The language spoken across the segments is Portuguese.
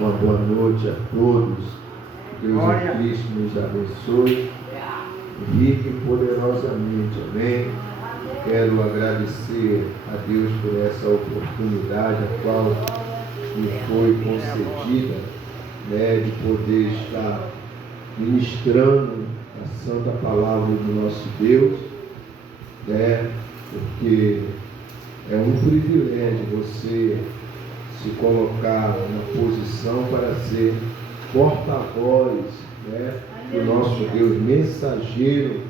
Uma boa noite a todos. Deus em Cristo nos abençoe rica e poderosamente. Amém. Quero agradecer a Deus por essa oportunidade a qual me foi concedida, de poder estar ministrando a santa palavra do nosso Deus, porque é um privilégio você se colocar na posição para ser porta-voz, do nosso Deus, mensageiro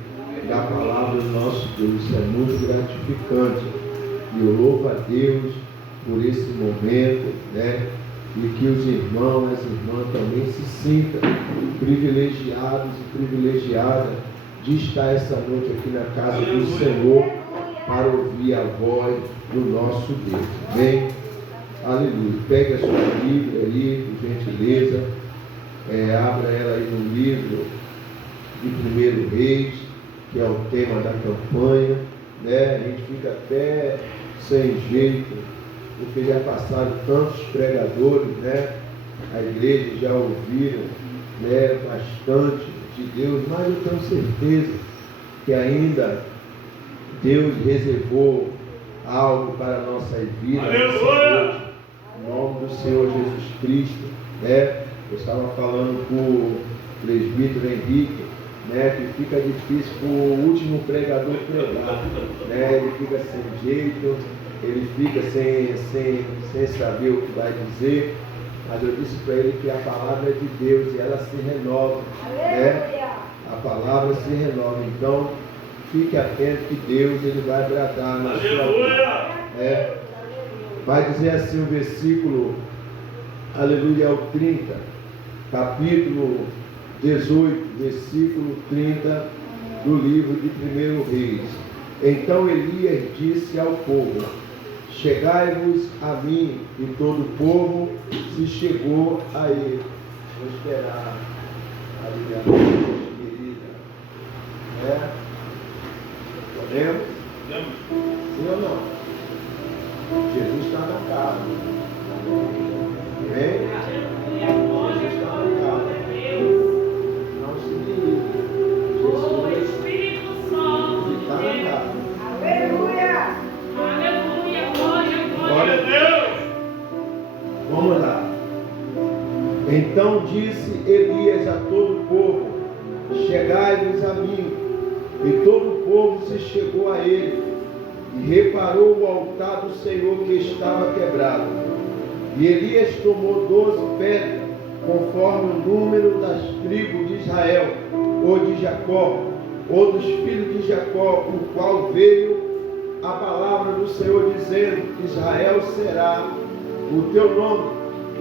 da palavra do nosso Deus. Isso é muito gratificante. E eu louvo a Deus por esse momento, e que os irmãos e as irmãs também se sintam privilegiados e privilegiadas de estar essa noite aqui na casa do Senhor para ouvir a voz do nosso Deus. Amém? Aleluia. Pegue a sua Bíblia aí, por gentileza. Abra ela aí no livro de 1 Reis, que é o tema da campanha. A gente fica até sem jeito, porque já passaram tantos pregadores, a igreja já ouviram bastante de Deus, mas eu tenho certeza que ainda Deus reservou algo para a nossa vida. Aleluia! Em nome do Senhor Jesus Cristo, eu estava falando com o presbítero Henrique, que fica difícil para o último pregador pregar, ele fica sem jeito, ele fica sem saber o que vai dizer, mas eu disse para ele que a palavra é de Deus e ela se renova, a palavra se renova. Então fique atento que Deus ele vai bradar na sua vida. Vai dizer assim o versículo, aleluia, o 30, capítulo 18, versículo 30 do livro de 1 Reis. Então Elias disse ao povo: chegai-vos a mim. E todo o povo se chegou a ele. Vou esperar a ligação, querida. Podemos? Sim ou não? Jesus está na casa. Amém? Jesus está na casa. Não se limite. Jesus está na casa. Aleluia! Aleluia! Glória a Deus! Vamos lá. Então disse Elias a todo o povo: chegai-vos a mim. E todo o povo se chegou a ele, e reparou o altar do Senhor que estava quebrado. E Elias tomou 12 pedras, conforme o número das tribos de Israel, ou de Jacó, ou dos filhos de Jacó, o qual veio a palavra do Senhor, dizendo: Israel será o teu nome.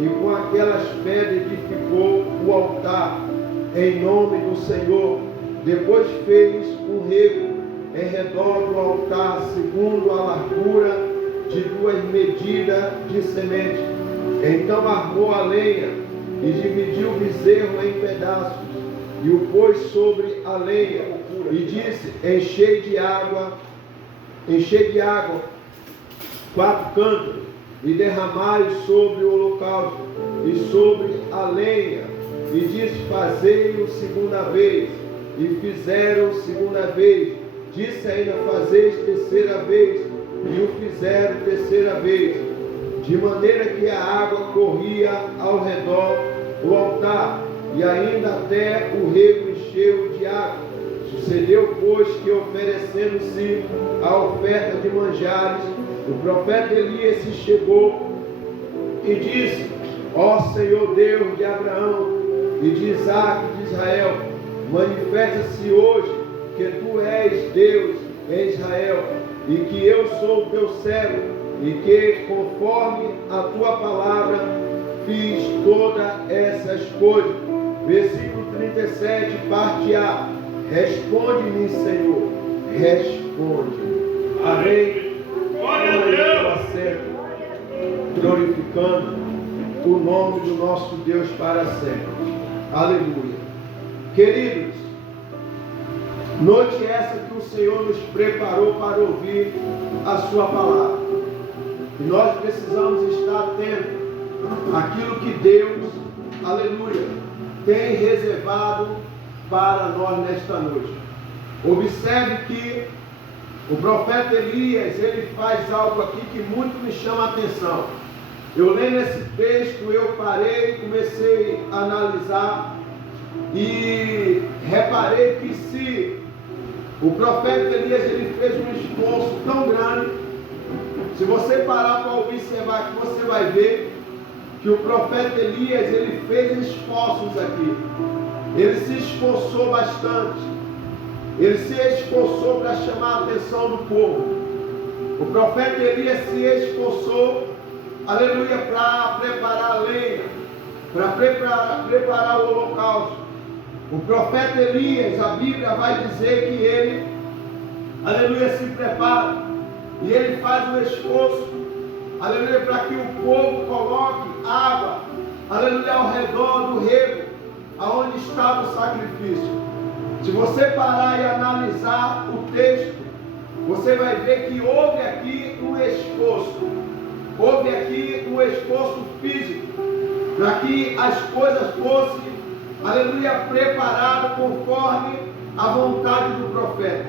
E com aquelas pedras edificou o altar, em nome do Senhor. Depois fez um rego em redor do altar, segundo a largura de 2 medidas de semente. Então armou a lenha e dividiu o bezerro em pedaços, e o pôs sobre a lenha, e disse: enchei de água 4 cântaros, e derramai sobre o holocausto e sobre a lenha. E disse: fazei-o segunda vez. E fizeram segunda vez. Disse ainda: fazeis terceira vez. E o fizeram terceira vez. De maneira que a água corria ao redor do altar, e ainda até o rego encheu de água. Sucedeu, pois, que oferecendo-se a oferta de manjares, o profeta Elias se chegou e disse: ó Senhor Deus de Abraão e de Isaque e de Israel, manifesta-se hoje que tu és Deus em Israel, e que eu sou teu servo, e que conforme a tua palavra fiz todas essas coisas. Versículo 37, parte A. Responde-me, Senhor, responde-me. Amém. Glória a Deus. Glorificando o nome do nosso Deus para sempre. Aleluia. Queridos, noite essa que o Senhor nos preparou para ouvir a sua palavra. E nós precisamos estar atentos àquilo que Deus aleluia, tem reservado para nós nesta noite. Observe que o profeta Elias, ele faz algo aqui que muito me chama a atenção. Eu lendo esse texto, eu parei e comecei a analisar e reparei que se o profeta Elias, ele fez um esforço tão grande, se você parar para observar aqui, você vai ver que o profeta Elias, ele fez esforços aqui. Ele se esforçou bastante. Ele se esforçou para chamar a atenção do povo. O profeta Elias se esforçou, aleluia, para preparar a lenha, para preparar o holocausto. O profeta Elias, a Bíblia vai dizer que ele, aleluia, se prepara. E ele faz um esforço, aleluia, para que o povo coloque água, aleluia, ao redor do rego, aonde estava o sacrifício. Se você parar e analisar o texto, você vai ver que houve aqui um esforço. Houve aqui um esforço físico, para que as coisas fossem, aleluia, preparadas conforme a vontade do profeta.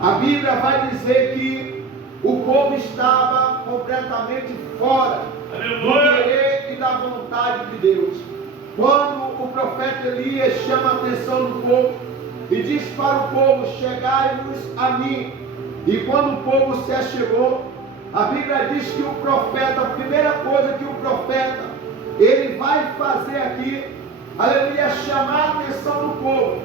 A Bíblia vai dizer que o povo estava completamente fora do querer e da vontade de Deus. Quando o profeta Elias chama a atenção do povo e diz para o povo: chegai-vos a mim. E quando o povo se achegou, a Bíblia diz que o profeta, a primeira coisa que o profeta, ele vai fazer aqui, aleluia, é chamar a atenção do povo,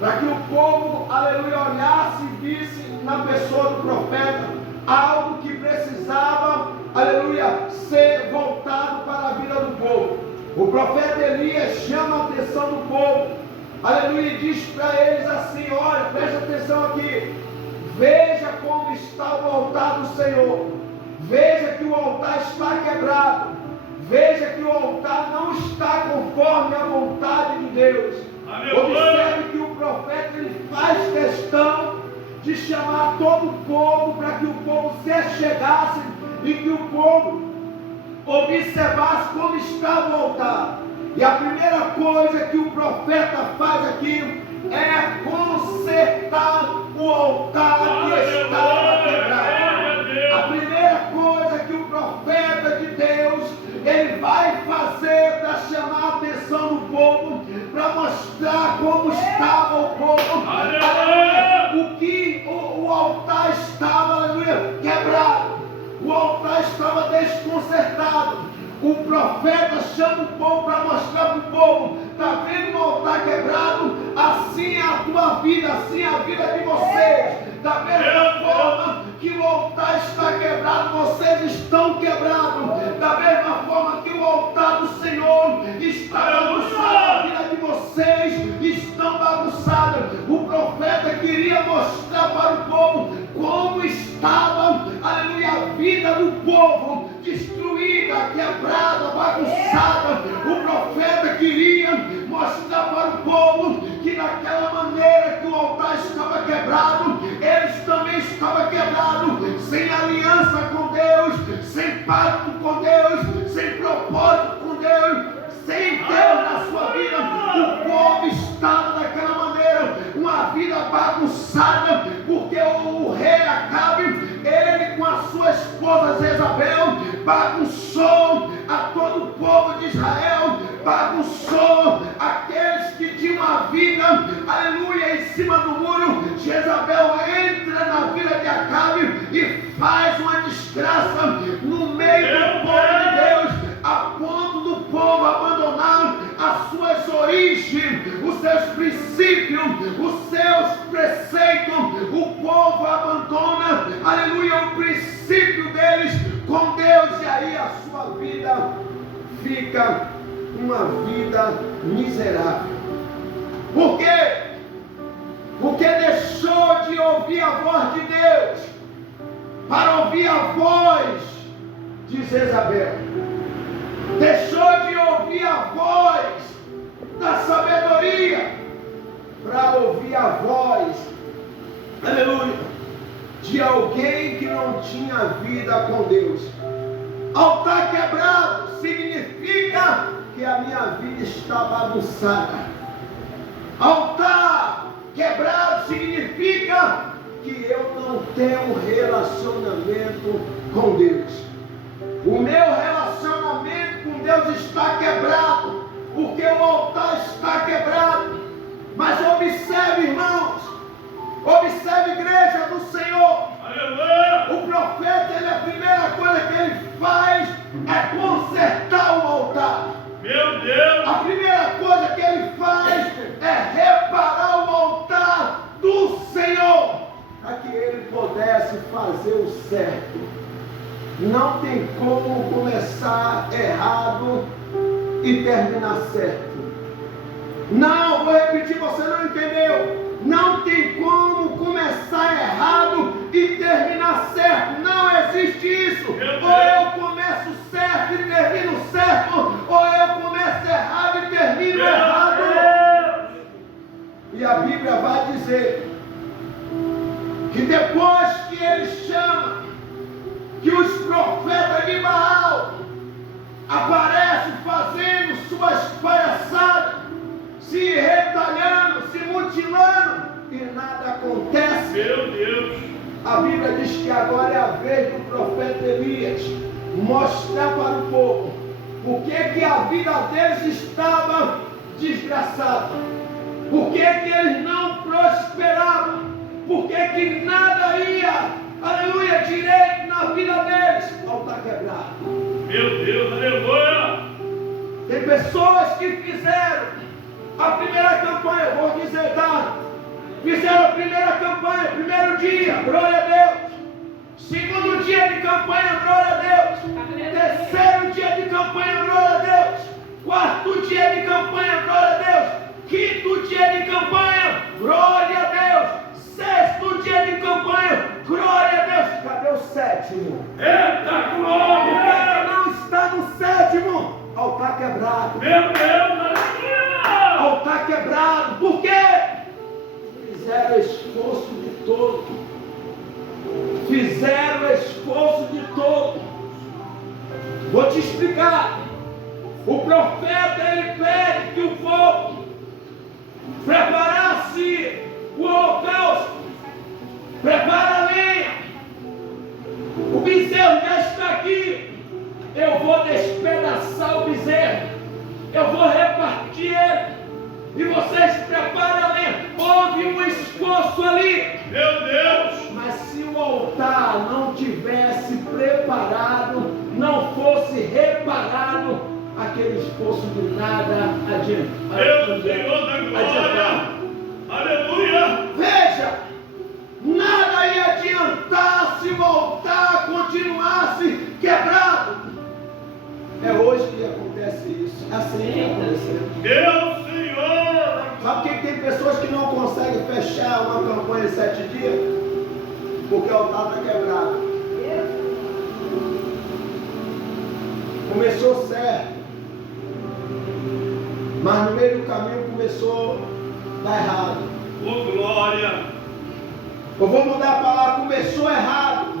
para que o povo, aleluia, olhasse e visse na pessoa do profeta algo que precisava, aleluia, ser voltado para a vida do povo. O profeta Elias chama a atenção do povo, aleluia, e diz para eles assim: olha, presta atenção aqui, veja como está o altar do Senhor, veja que o altar está quebrado, veja que o altar não está conforme a vontade de Deus. Observe que o profeta, ele faz questão de chamar todo o povo, para que o povo se achegasse e que o povo observasse como estava o altar. E a primeira coisa que o profeta faz aqui é consertar o altar que estava quebrado. A primeira coisa que o profeta de Deus, ele vai fazer para chamar a atenção do povo, para mostrar como estava o povo, o que o altar estava, aleluia, quebrado, o altar estava desconcertado. O profeta chama o povo para mostrar para o povo: está vendo o altar quebrado? Assim é a tua vida, assim é a vida de vocês. Da mesma forma que o altar está quebrado, vocês estão quebrados. Da mesma forma que o altar do Senhor está bagunçado, a vida de vocês estão bagunçadas. O profeta queria mostrar para o povo como estava, aleluia, a vida do povo, destruída, quebrada, bagunçada. O profeta queria mostrar para o povo que daquela maneira que o altar estava quebrado, eles também estavam quebrados, sem aliança com Deus, sem pacto com Deus, sem propósito com Deus, sem Deus na sua vida. O povo estava daquela maneira, uma vida bagunçada, porque o rei Acabe, ele com a sua esposa Jezabel, bagunçou a todo o povo de Israel, bagunçou aqueles que tinham a vida, aleluia, em cima do muro. Jezabel entra na vida de Acabe e faz uma desgraça no meio do povo de Deus, a ponto do povo abandonar as suas origens, os seus princípios, os seus preceitos. O povo abandona, aleluia, o princípio deles com Deus, e aí a sua vida fica uma vida miserável. Por quê? Porque deixou de ouvir a voz de Deus para ouvir a voz de Jezabel. Deixou de ouvir a voz da sabedoria para ouvir a voz, aleluia, de alguém que não tinha vida com Deus. Altar quebrado significa que a minha vida está bagunçada. Altar quebrado significa que eu não tenho relacionamento com Deus. O meu relacionamento com Deus está quebrado, porque o altar está quebrado. Mas observe, irmãos, observe, igreja do Senhor. Aleluia. O profeta, a primeira coisa que ele faz é consertar o altar. Meu Deus! A primeira coisa que ele faz é reparar o altar do Senhor, para que ele pudesse fazer o certo. Não tem como começar errado e terminar certo. Não, vou repetir, você não entendeu. Não tem como começar errado e terminar certo. Não existe isso. Ou eu começo certo e termino certo, ou eu começo errado e termino errado. E a Bíblia vai dizer que depois que ele chama, que os profetas de Baal aparecem fazendo suas palhaçadas, se retalhando, se mutilando, e nada acontece. Meu Deus! A Bíblia diz que agora é a vez do profeta Elias mostrar para o povo por que a vida deles estava desgraçada, por que eles não prosperavam, por que nada ia, aleluia, direito na vida deles. O altar quebrado. Meu Deus, aleluia! Tem pessoas que fizeram a primeira campanha, vou dizer, tá? Fizeram a primeira campanha, primeiro dia, glória a Deus. Segundo dia de campanha, glória a Deus. Terceiro dia de campanha, glória a Deus. Quarto dia de campanha, glória a Deus. Quinto dia de campanha, glória a Deus. Sexto dia de campanha, glória a Deus. Cadê o sétimo? Eita glória! Por que não está no sétimo? Altar quebrado. Meu Deus! Altar quebrado. Por quê? Fizeram esforço de todo. Fizeram esforço de todo. Vou te explicar. O profeta, ele pede que o povo preparasse o holocausto. Prepara a lenha. O bezerro já está aqui. Eu vou despedaçar o bezerro. Eu vou repartir ele. E vocês preparam a lenha. Houve um esforço ali. Meu Deus! Mas se o altar não tivesse preparado, não fosse reparado, aquele esforço de nada adianta. Meu Senhor da glória! Aleluia! Veja! Nada ia adiantar se o altar continuasse quebrado. É hoje que acontece isso. Assim que aconteceu. Meu Senhor! Sabe por que tem pessoas que não conseguem fechar uma campanha em 7 dias? Porque o altar está quebrado. Começou certo, mas no meio do caminho começou a dar errado. Oh, glória! Eu vou mudar a palavra, começou errado.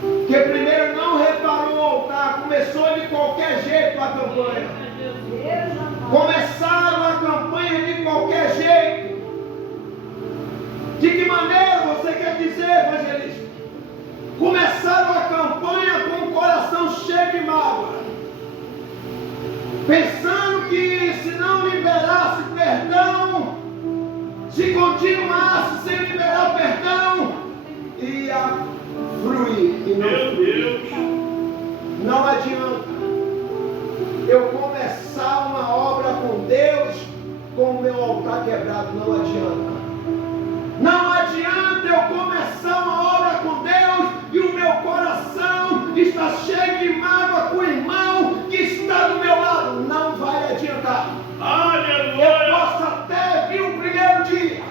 Porque primeiro não reparou o altar, começou de qualquer jeito a campanha. Começaram a campanha de qualquer jeito. De que maneira você quer dizer, evangelista? Começaram a campanha com o coração cheio de mágoa, pensando que se não liberasse perdão, se continuasse sem liberar perdão, ia fruir e não fruir. Não adianta eu começar uma obra com Deus com o meu altar quebrado. Não adianta. Não adianta eu começar uma obra com Deus e o meu coração está cheio de mágoa com o irmão que está do meu lado. Não vai adiantar. Aleluia. Eu posso até vir o primeiro dia,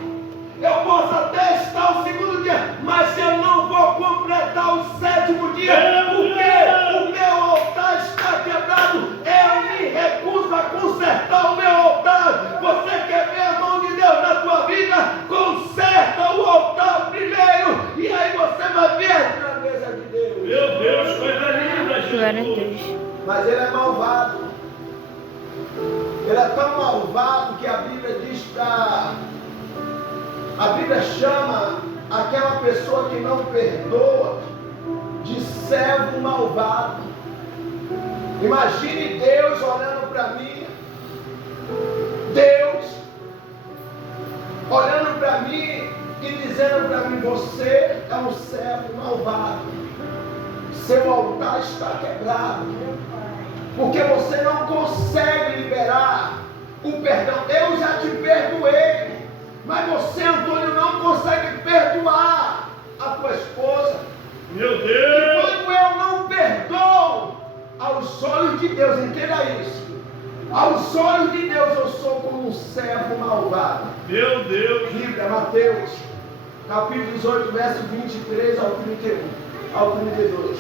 eu posso até estar o segundo dia, mas eu não vou completar o 7º dia, porque o meu altar está quebrado. Eu me recuso a consertar o meu altar. Você quer ver a mão de Deus na tua vida? Conserta o altar primeiro, e aí você vai ver a grandeza de Deus. Meu Deus, coisa linda, Jesus. Mas ele é malvado. Ele é tão malvado que a Bíblia diz a Bíblia chama aquela pessoa que não perdoa de servo malvado. Imagine Deus olhando para mim, Deus olhando para mim e dizendo para mim: você é um servo malvado, seu altar está quebrado, porque você não consegue liberar o perdão. Eu já te perdoei, mas você, Antônio, não consegue perdoar a tua esposa. Meu Deus! E quando eu não perdoo, aos olhos de Deus, entenda isso, aos olhos de Deus eu sou como um servo malvado. Meu Deus! Bíblia, Mateus, capítulo 18, verso 23 ao 31, ao 32.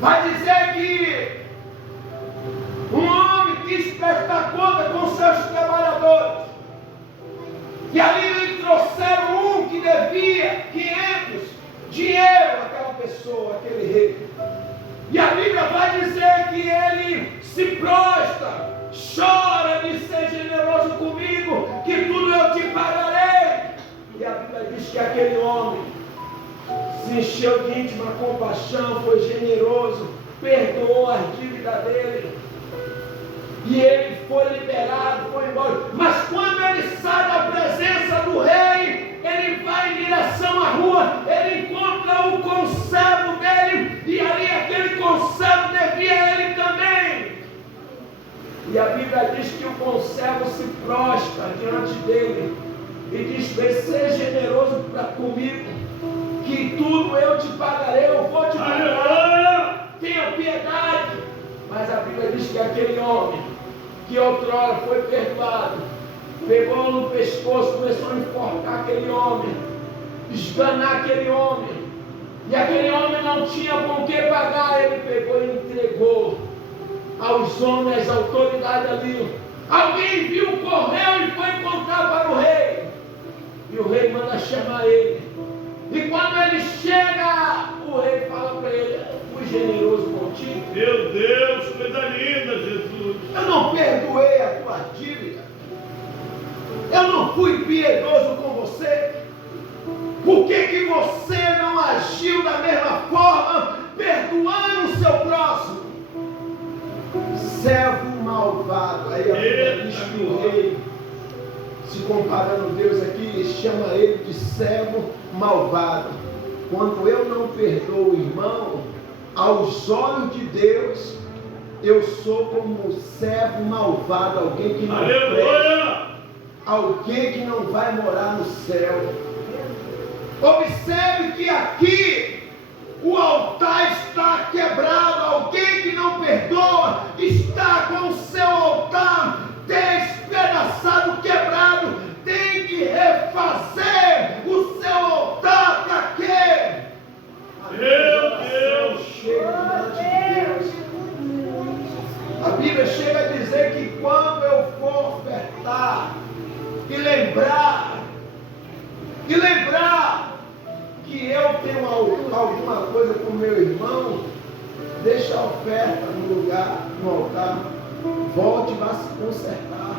Vai dizer que um homem quis prestar conta com seus trabalhadores, e ali lhe trouxeram um que devia 500 dinheiro àquela pessoa, aquele rei. E a Bíblia vai dizer que ele se prostra, chora de ser generoso comigo, que tudo eu te pagarei. E a Bíblia diz que aquele homem se encheu de íntima compaixão, foi generoso, perdoou as dívidas dele. E ele foi liberado, foi embora. Mas quando ele sai da presença do rei, ele vai em direção à rua, ele encontra o conservo dele, e ali aquele conservo devia a ele também. E a Bíblia diz que o conservo se prostra diante dele e diz: vem ser generoso comigo, que tudo eu te pagarei, eu vou te pagar, tenha piedade. Mas a Bíblia diz que aquele homem, que outrora foi perdoado, pegou no pescoço, começou a enforcar aquele homem, esganar aquele homem, e aquele homem não tinha com que pagar. Ele pegou e entregou aos homens, às autoridades ali. Alguém viu, correu e foi contar para o rei, e o rei manda chamar ele. E quando ele chega, o rei fala para ele: fui generoso contigo. Meu Deus, coisa linda, Jesus. Eu não perdoei a tua dívida. Eu não fui piedoso com você. Por que você não agiu da mesma forma, perdoando o seu próximo? Servo malvado. Aí a Bíblia diz que o rei, se comparando Deus aqui, chama ele de servo malvado. Quando eu não perdoo o irmão, aos olhos de Deus, eu sou como um servo malvado, alguém que não presta, alguém que não vai morar no céu. Observe que aqui o altar está quebrado. Alguém que não perdoa está com o seu altar despedaçado, quebrado. Tem que refazer o seu altar. Para quê? Meu Deus! Chega diante de Deus. A Bíblia chega a dizer que quando eu for ofertar e lembrar que eu tenho alguma coisa com meu irmão, deixa a oferta no lugar, no altar, volte e vá se consertar.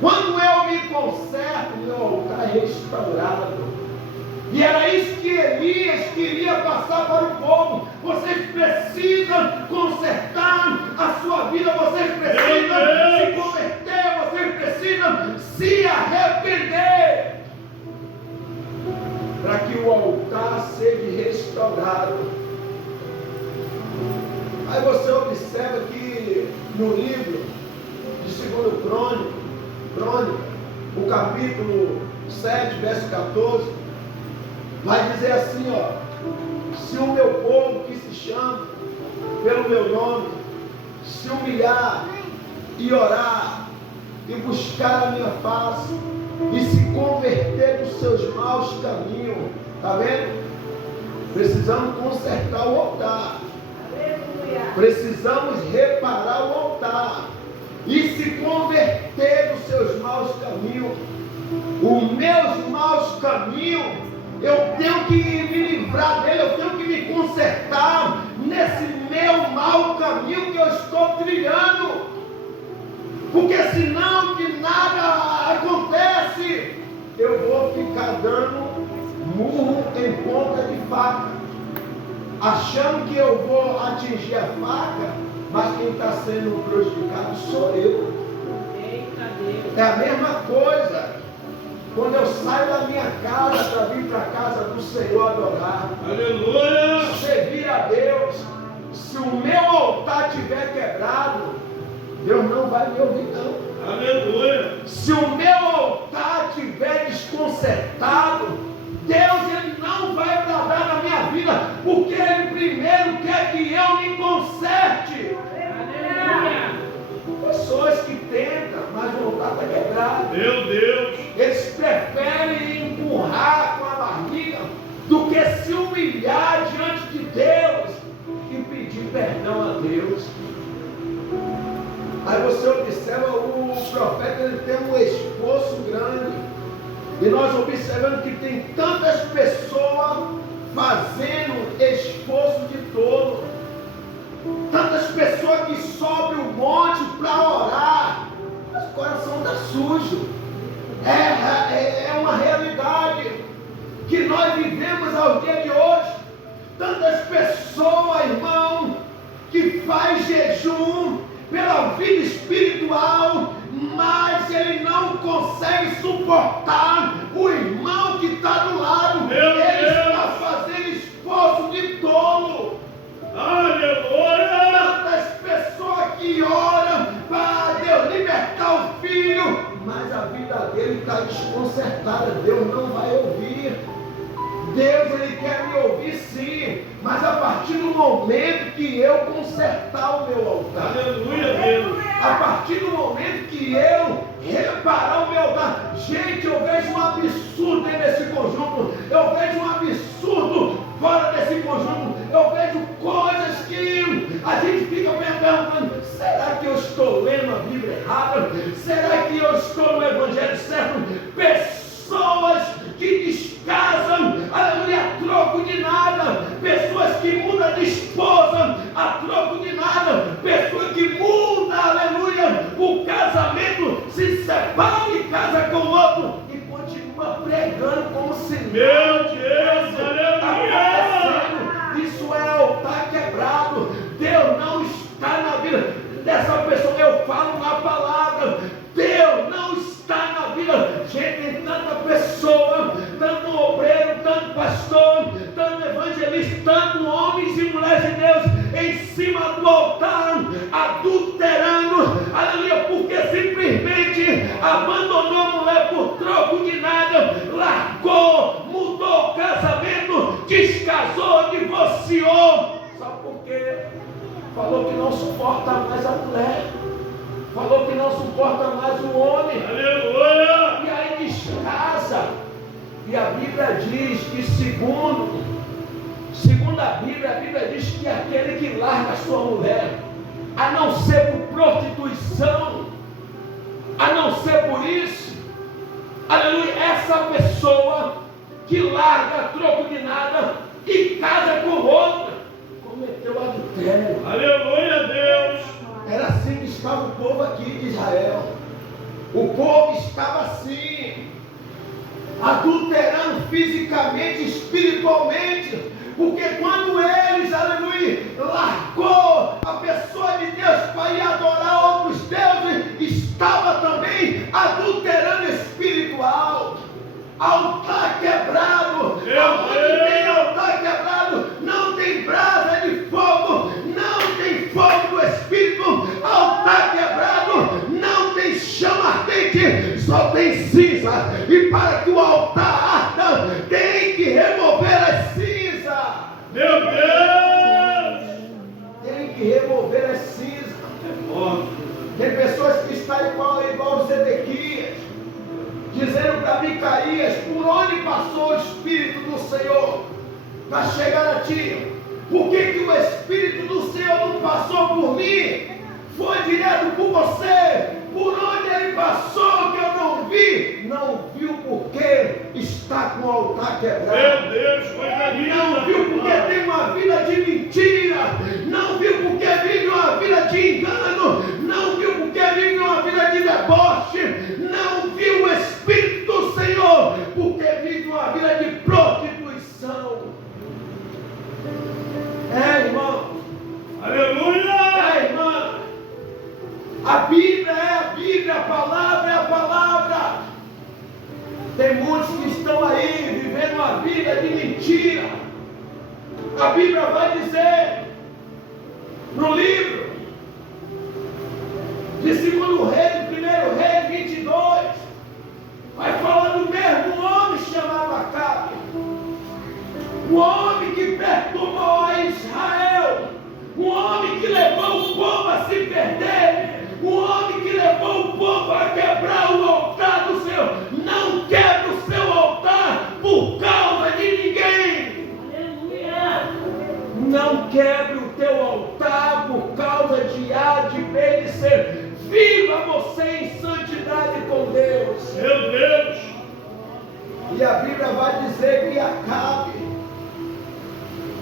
Quando eu me conserto, meu altar é restaurado. E era isso que Elias queria passar para o povo. Vocês precisam consertar a sua vida, vocês precisam se converter, vocês precisam se arrepender, para que o altar seja restaurado. Aí você observa que no livro de 2 Crônica, o capítulo 7, verso 14, vai dizer assim, ó: se o meu povo que se chama pelo meu nome se humilhar e orar e buscar a minha face e se converter dos seus maus caminhos, tá vendo? Precisamos consertar o altar. Precisamos reparar o altar e se converter dos seus maus caminhos. Os meus maus caminhos, eu tenho que me livrar dele, eu tenho que me consertar nesse meu mau caminho que eu estou trilhando. murro em ponta de faca, achando que eu vou atingir a faca, mas quem está sendo prejudicado sou eu. É a mesma coisa quando eu saio da minha casa para vir para a casa do Senhor adorar. Aleluia! Servir a Deus. Se o meu altar estiver quebrado, Deus não vai me ouvir não. Aleluia! Se o meu altar estiver desconcertado, Deus ele não vai bradar na minha vida, porque Ele primeiro quer que eu me conserte. Pessoas que tentam, mas o altar está quebrado. Meu Deus! Eles preferem empurrar com a barriga do que se humilhar diante de Deus e pedir perdão a Deus. Aí você observa o profeta, ele tem um esforço grande. E nós observamos que tem tantas pessoas fazendo esforço de todo. Tantas pessoas que sobem o monte para orar, mas o coração está sujo. É uma realidade que nós vivemos ao dia de hoje. Tantas pessoas, irmão, que faz jejum pela vida espiritual, mas ele não consegue suportar o irmão que está do lado. Ele está fazendo esforço de tolo. Aleluia! Tantas pessoas que oram para Deus libertar o filho, mas a vida dele está desconcertada. Deus não vai ouvir. Deus ele quer me ouvir sim, mas a partir do momento que eu consertar o meu altar. Aleluia, Deus! A partir do momento que eu reparar o meu altar. Gente, eu vejo um absurdo dentro desse conjunto. Eu vejo um absurdo fora desse conjunto. Eu vejo coisas que a gente fica perguntando: será que eu estou lendo a Bíblia errada? Será que eu estou no Evangelho certo? Pessoas que descasam, aleluia, a troco de nada. Pessoas que mudam de esposa a troco de nada. Pessoas que mudam, aleluia, o casamento, se separa e casa com o outro e continua pregando como se Meu Deus, aleluia! Isso é altar quebrado. Deus não está na vida dessa pessoa. Eu falo na palavra, Deus não está na vida. Gente, tem tanta pessoa, tanto obreiro, tanto pastor, tanto evangelista, tanto homens e mulheres de Deus em cima do altar, adulterando, aleluia, porque simplesmente abandonou a mulher por troco de nada, largou, mudou o casamento, descasou, divorciou, só porque falou que não suporta mais a mulher. Falou que não suporta mais o homem. Aleluia! E aí descasa. E a Bíblia diz que segundo a Bíblia diz que aquele que larga a sua mulher, a não ser por prostituição, a não ser por isso, aleluia, essa pessoa que larga a troco de nada e casa com outra, cometeu adultério. Aleluia, Deus! Era assim que estava o povo aqui de Israel. O povo estava assim, adulterando fisicamente, espiritualmente, porque quando eles, aleluia, largou a pessoa de Deus para ir adorar outros deuses, estava também adulterando espiritual. Altar quebrado, aonde tem altar quebrado, não tem brasa de fogo, não tem fogo do Espírito. Altar quebrado, não tem chama ardente, só tem cinza. E para que o altar arda, tem que remover as cinzas. Meu Deus! Tem que remover as cinzas. Tem pessoas que estão igual Zedequias, dizendo para Micaías: por onde passou o Espírito do Senhor para chegar a ti? Por que o Espírito do Senhor não passou por mim? Foi direto por você. Por onde ele passou que eu não vi? Não viu porque está com o altar quebrado. Meu Deus, coisa linda! Não viu porque tem uma vida de mentira. Não viu porque vive uma vida de engano. Não viu porque vive uma vida de deboche. Não viu o Espírito do Senhor porque vive uma vida de prostituição. A Bíblia é a Bíblia, a palavra é a palavra. Tem muitos que estão aí vivendo uma vida de mentira. A Bíblia vai dizer no livro de 2 Reis, 1 Reis 22, vai falar do mesmo homem chamado Acabe, um homem que perturbou a Israel, um homem que levou o povo a se perder, um homem que levou o povo a quebrar o altar do Senhor. Não quebra o seu altar por causa de ninguém. Aleluia. Não quebre o teu altar por causa de A, de B, de C. Viva você em santidade com Deus. Meu Deus. E a Bíblia vai dizer que Acabe,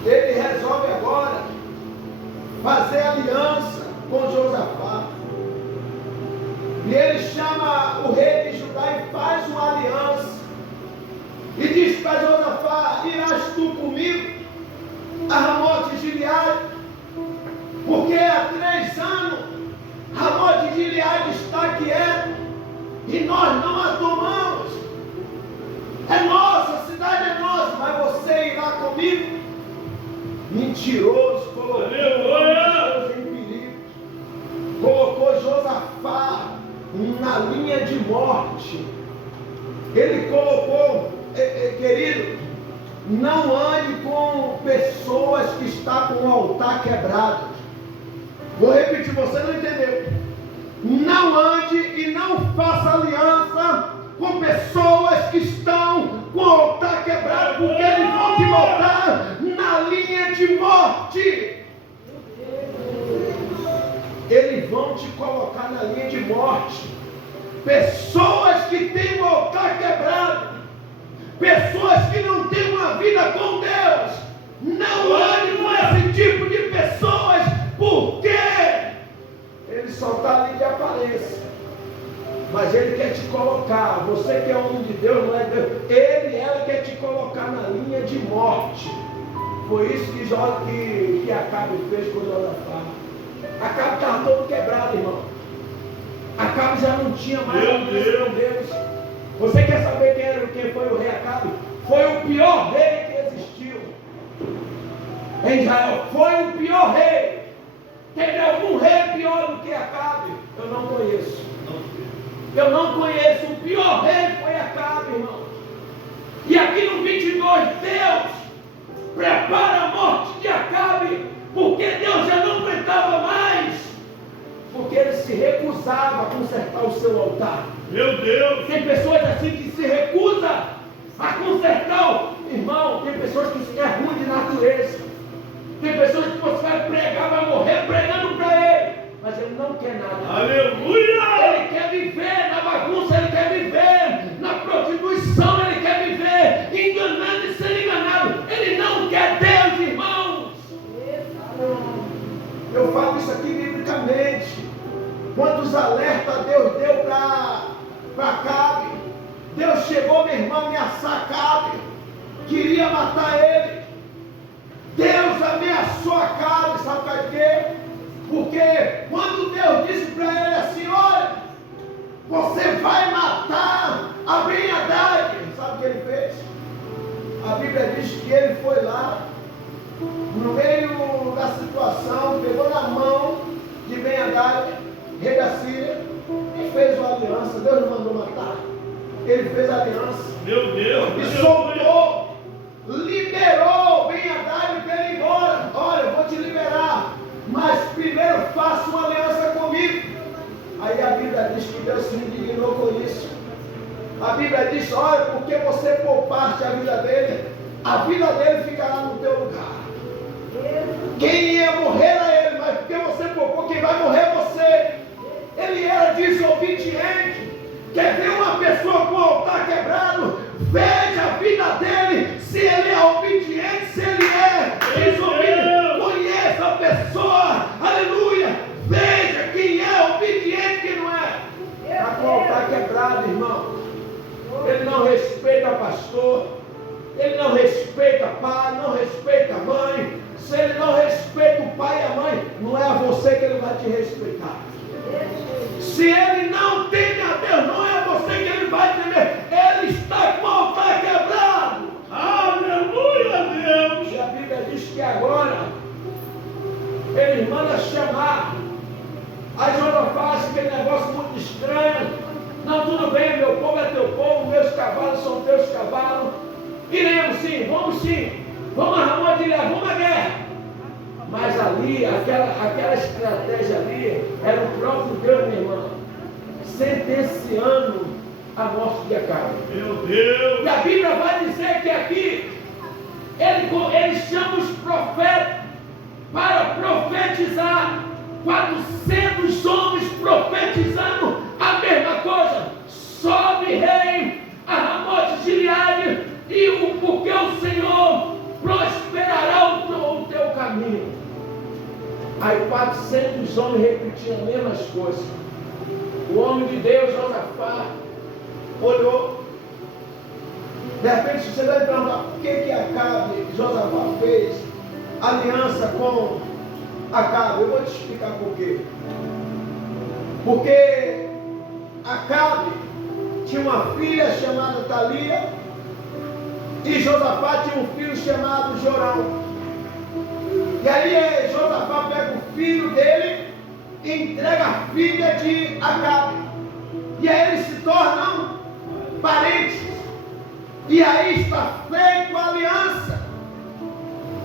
ele resolve agora fazer aliança com Josafá. E ele chama o rei de Judá e faz uma aliança. E diz para Josafá: irás tu comigo a Ramote de Gileade? Porque há 3 anos Ramote de Gileade está quieto e nós não a tomamos. É nossa, a cidade é nossa, mas você irá comigo? Mentiroso, colocou Deus em perigo, colocou Josafá na linha de morte. Ele colocou, querido, não ande com pessoas que estão com o altar quebrado. Vou repetir, você não entendeu. Não ande e não faça aliança com pessoas que estão com o altar quebrado, porque eles vão te botar na linha de morte. Eles vão te colocar na linha de morte. Pessoas que têm o altar quebrado, pessoas que não têm uma vida com Deus, não ande com esse tipo de pessoas, porque ele só está ali de aparência, mas ele quer te colocar. Você que é homem de Deus, não é Deus, ela quer te colocar na linha de morte. Foi isso que Acabe fez com Josafá. Acabe estava todo quebrado, irmão. Acabe já não tinha mais aliança com Deus. Você quer saber quem foi o rei Acabe? Foi o pior rei que existiu em Israel. Foi o pior rei. Teve algum rei pior do que Acabe? Eu não conheço. Eu não conheço. O pior rei foi Acabe, irmão. E aqui no 22, Deus prepara a morte de Acabe, porque Deus já não aguentava mais, porque ele se recusava a consertar o seu altar. Meu Deus. Tem pessoas assim que se recusam a consertar. Irmão, tem pessoas que é ruim de natureza. Tem pessoas que você vai pregar, vai morrer pregando para ele, mas ele não quer nada. Aleluia! Ele quer viver na bagunça, ele quer viver na prostituição, ele quer viver enganando e sendo enganado. Ele não quer Deus, irmãos. Eu falo isso aqui biblicamente. Quantos alertas Deus deu para Acabe? Deus chegou, meu irmão, ameaçar Acabe, queria matar ele. Deus ameaçou Acabe, sabe por quê? Porque quando Deus disse para ele assim: olha, você vai matar a Ben-Hadad, sabe o que ele fez? A Bíblia diz que ele foi lá, no meio da situação, pegou na mão de Ben-Hadad, rei da Síria, e fez uma aliança. Deus não mandou matar, ele fez a aliança. Meu Deus. E soltou, liberou Ben-Hadad para ele ir embora. Olha, eu vou te liberar, mas primeiro faça uma aliança comigo. Aí a Bíblia diz que Deus se indignou com isso. A Bíblia diz: olha, porque você poupaste a vida dele ficará no teu lugar. Quem ia morrer era ele, mas porque você poupou, quem vai morrer é você. Ele era desobediente. Quer ver uma pessoa com o altar quebrado? Veja a vida dele, se ele é obediente, se ele é desobediente. Conheça a pessoa, aleluia. Veja quem é obediente, quem não é. Está com o altar quebrado, irmão. Ele não respeita pastor, ele não respeita pai, não respeita mãe. Se ele não respeita o pai e a mãe, não é a você que ele vai te respeitar. Se ele não teme a Deus, não é você que ele vai temer. Ele está com o altar quebrado. Aleluia, Deus. E a Bíblia diz que agora ele manda chamar. Aí Josafá acha aquele negócio muito estranho. Não, tudo bem, meu povo é teu povo, meus cavalos são teus cavalos. Iremos sim, vamos a Ramon de Gileade, vamos à guerra. Mas ali, aquela estratégia ali, era o próprio Deus, meu irmão, sentenciando a morte de Acabe. Meu Deus. E a Bíblia vai dizer que aqui, ele chama os profetas para profetizar. 400 homens profetizando a mesma coisa. Sobe, rei, a Ramon de Gileade, porque o Senhor prosperará o teu caminho. Aí 400 homens repetiam as mesmas coisas. O homem de Deus, Josafá, olhou. De repente você vai perguntar por que Acabe, Josafá fez aliança com Acabe. Eu vou te explicar por quê. Porque Acabe tinha uma filha chamada Thalia e Josafá tinha um filho chamado Jorão. E aí Josafá pega o filho dele e entrega a filha de Acabe. E aí eles se tornam parentes. E aí está feita a aliança.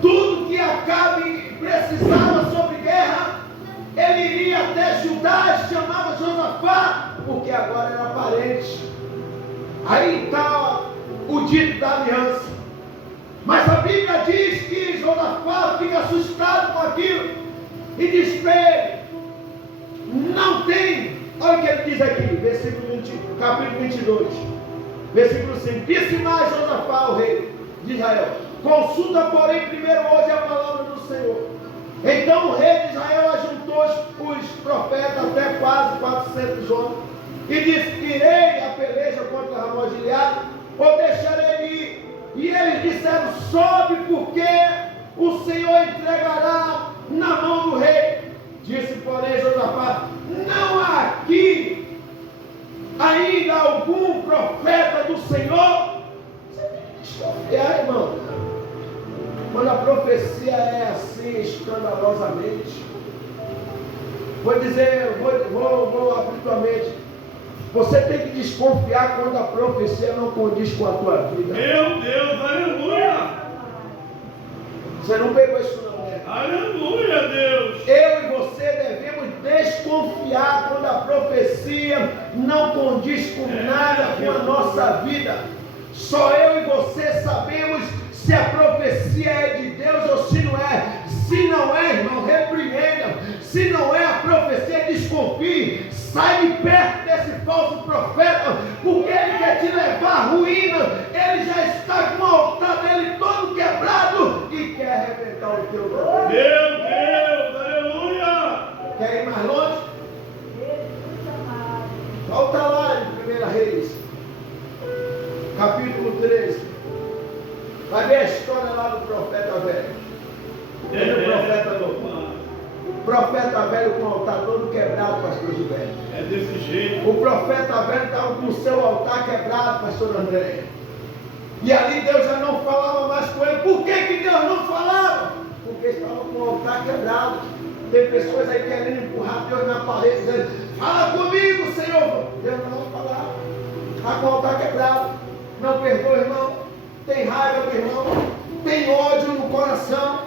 Tudo que Acabe precisava sobre guerra, ele iria até Judá e chamava Josafá, porque agora era parente. Aí está o dito da aliança. Mas a Bíblia diz que Josafá fica assustado com aquilo e diz para ele: não tem. Olha o que ele diz aqui, versículo 20, capítulo 22, versículo 5. Disse mais Josafá, o rei de Israel: consulta, porém, primeiro hoje a palavra do Senhor. Então o rei de Israel ajuntou os profetas, até quase 400 homens, e disse: irei a peleja contra Ramon de Gileade, ou deixarei ir? E eles disseram: sobe, porque o Senhor entregará na mão do rei. Disse, porém, Josafá: não há aqui ainda algum profeta do Senhor? Você tem que desconfiar, irmão. Quando a profecia é assim, escandalosamente, vou dizer, vou abrir tua mente. Você tem que desconfiar quando a profecia não condiz com a tua vida. Meu Deus, aleluia. Você não pegou isso não, né? Aleluia, Deus. Eu e você devemos desconfiar quando a profecia não condiz com nada com a nossa vida. Só eu e você sabemos se a profecia é de Deus ou se não é. Se não é, irmão, repreenda. Se não é a profecia, desconfie. Sai de perto desse falso profeta, porque ele quer te levar à ruína. Ele já está com o altar dele todo quebrado e quer arrebentar o teu nome. Meu Deus, aleluia. Quer ir mais longe? Volta lá em 1 Reis, capítulo 13. Vai ver a história lá do profeta velho. E do profeta novo. O profeta velho com o altar todo quebrado, pastor Gilberto. É desse jeito. O profeta velho estava com o seu altar quebrado, pastor André. E ali Deus já não falava mais com ele. Por que Deus não falava? Porque estava com o altar quebrado. Tem pessoas aí querendo empurrar Deus na parede, dizendo: fala comigo, Senhor. Deus não falava. Está com o altar quebrado. Não perdoa, irmão. Tem raiva do irmão. Tem ódio no coração.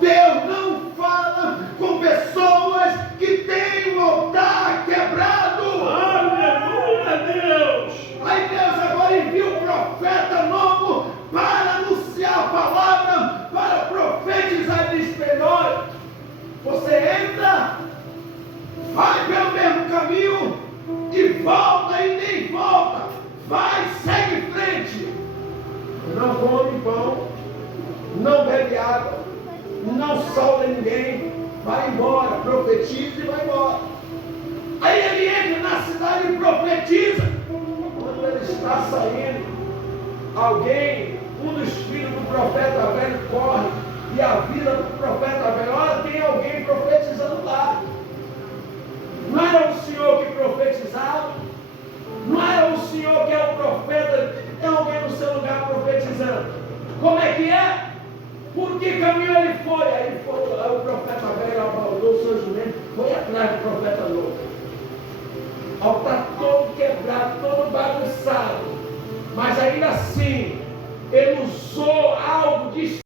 Deus não fala com pessoas que têm o altar quebrado. Aleluia, Deus. Aí Deus agora envia o profeta novo para anunciar a palavra, para profetizar e dizer: olha, você entra, vai pelo mesmo caminho e volta e nem volta. Vai, segue em frente. Não come pão, não bebe água, não salva ninguém, vai embora, profetiza e vai embora. Aí ele entra na cidade e profetiza. Quando ele está saindo, um dos filhos do profeta velho corre e avisa do profeta velho: olha, tem alguém profetizando lá. Não era o Senhor que profetizava? Não era o Senhor que é o profeta? Tem alguém no seu lugar profetizando. Como é que é? Por que caminho ele foi? Aí o profeta velho abaldou o seu jumento, foi atrás do profeta novo. Ao estar todo quebrado, todo bagunçado, mas ainda assim, ele usou algo de